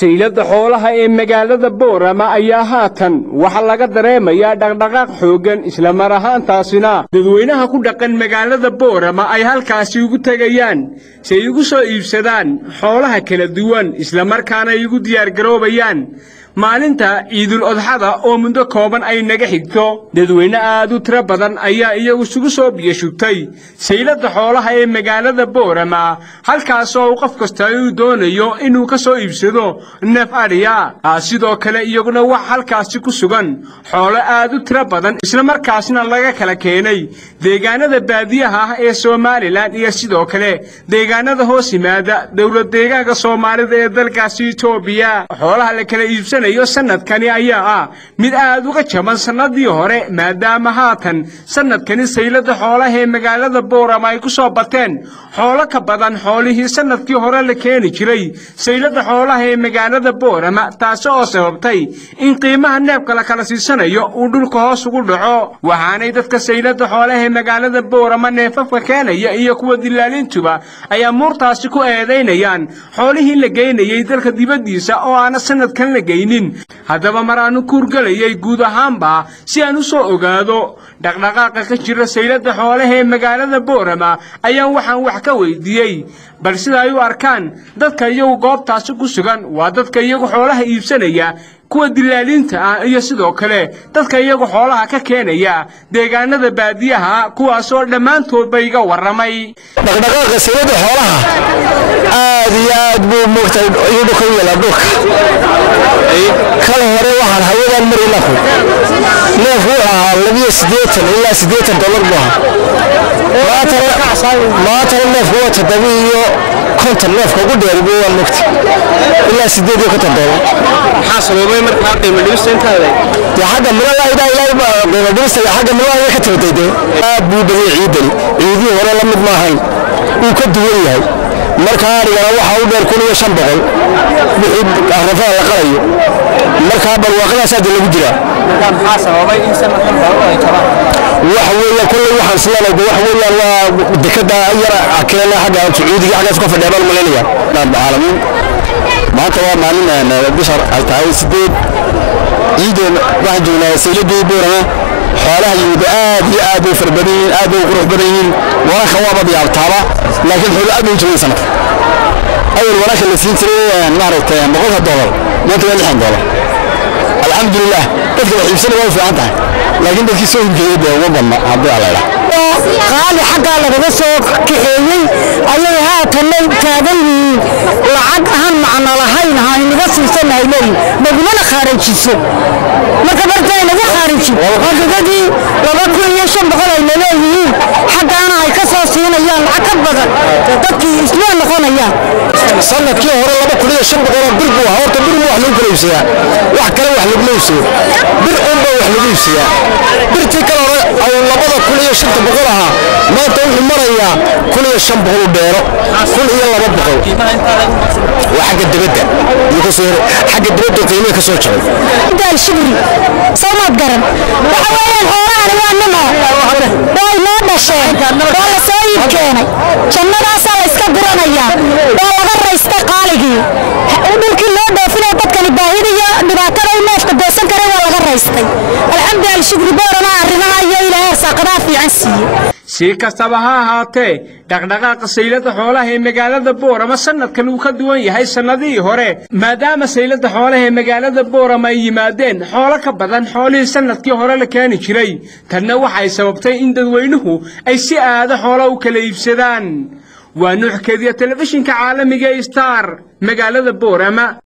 saylada xoolaha ee magaalada Boorama ayaa haatan waxa laga dareemayaa dhaqdhaqaaq xoogan isla mar ahaantaasina dadweynaha ku dhaqan magaalada Boorama ay halkaasi ugu tagayaan si ay ugu soo iibsadaan xoolaha kala duwan isla markaana ay ugu diyaar garoobayaan maalinta Ciidul Adxada oo muddo kooban ay naga xigto dadweyne aad u tiro badan ayaa iyagu isugu soo biyashubtay saylada xoolaha ee magaalada Boorama halkaas oo qof kasta uu doonayo inuu ka soo iibsado neef ariya sidoo kale iyaguna wax halkaas ku sugan xoolo aad u tiro badan isla markaasna laga kala keenay deegaanada baadiyaha ee Soomaaliland iyo sidoo kale deegaanada hoos yimaada dawlad deegaanka Soomaalida ee dalkaasi Itoobiya xoolaha la kala iibsanayo sanadkani ayaa mid aad uga jaban sanadii hore maadaama haatan sanadkani saylada xoolaha ee magaalada Boorama ay ku soo bateen xoolo ka badan xoolihii sanadkii hore la keeni jiray saylada xoolaha ee magaalada Boorama taas oo sababtay in qiimaha neefka la kala siisanayo uu dhulka hoos ugu dhaco waxaanay dadka saylada xoolaha ee magaalada Boorama neefafka keenaya iyo kuwa dilaalintuba ayaa muurtaasi ku eedeynayaan xoolihii la geynayay dalka dibadiisa oo aan sanadkan la geynin haddaba maraanu kuurgalayay guud ahaanba si aan u soo ogaado dhaqdhaqaaqa ka jira saylada xoolaha ee magaalada Boorama ayaan waxaan wax ka weydiiyay bal sida ay u arkaan dadka iyagu goobtaasi ku sugan waa dadka iyagu xoolaha iibsanaya kuwa dilaalinta iyo sidoo kale dadka iyagu xoolaha ka keenaya deegaanada baadiyaha kuwaas oo dhamaantood bay iga waramay dhaqdhaqaaqa saylada xoolaha aad iyo aad buu moogtay iyadu ka yeelaa dhulka kala hore waxaan hawadan maray lafu neef uu ahaa $280 ilaa $80 buu ahaa maanta neefku waa $750 neefka ugu dheer buu waa moogtay ilaa $850 maxaa sababay markaa qiimo dhimista intaada xagga milada ilaa qiimo dhimista xagga milada ka timaday aad buu badiyay ciidii hore la mid ma ahayn uu ka duwan yahay markaa arigana waxa uu dheer $1500 wixii arafada la qalayo markaa barwaaqadaas aad lagu jira maxaa sababay in sanadkan hore ay jabaan waxa weeye kullu waxaan islaanay waxa weeyaan waa dekada yar akeena xagga Sacuudiga xaggaas ka fadhiya bal malaynayaa caalamiin maanta waa maalin bishar ay tahay 8 ciidan waxaan joognaa sayladii Boorama xoolaha yimid aad iyo aad u farbadin aad u qurux badan yihiin waraha waa badiyaa taaba laakiin xoolo aad u jabay sanad awal waraha la siin jiray maaragtay $100 maanta waa $6 alxamdulillah dadka wax iibsanaya way fiican tahay laakiin dadkii soo iibgeeyay uma badna haddii alla yiraahdo qaali xagga laga soo kaxeeyay ayay haatan taagan lacag ahaan macna lahayn hayniga siisanahay naguna kharajiso marka bartay lagu kharaji wadadii $2,500 ay leeyihiin xaggaana ay ka soo siinayaan lacag ka badan dadkii isla noqonayaan sanadkii hore $2,500 bir buu horta bir wax lagu kaleeyay wax kale wax lagu leeyay bir umba wax lagu leeyay birtii kale hore ay $2,500 ahaa maanta wuxuu marayaa $1,500 beero $1,200 waxa dibadda iyo soo xagga dibadda qiimaha ka soo jabay dal shibri samad garan waxa weeyaan xoolaha waa nimo way noo dhasheen waa la soo iib keenay jannadaas la iska guranaya waa laga raystay qaaligii dhulkii loo dhoofinayo dadkani baahida dhibaatada ay neefka goosan kare waa laga raystay alxamdulillah shibri Boorama arrimaha iyo ilaahay saaqada fiican siiyay si kastaba ha ahaatee dhaqdhaqaaqa saylada xoolaha ee magaalada Boorama sanadkan uu ka duwan yahay sanadii hore maadaama saylada xoolaha ee magaalada Boorama ay yimaadeen xoolo ka badan xoolihii sanadkii hore la keeni jiray tanna waxay sababtay in dadweynuhu ay si aad xoolo u kala iibsadaan waa nuuxkeediya telefishinka caalamiga Star magaalada Boorama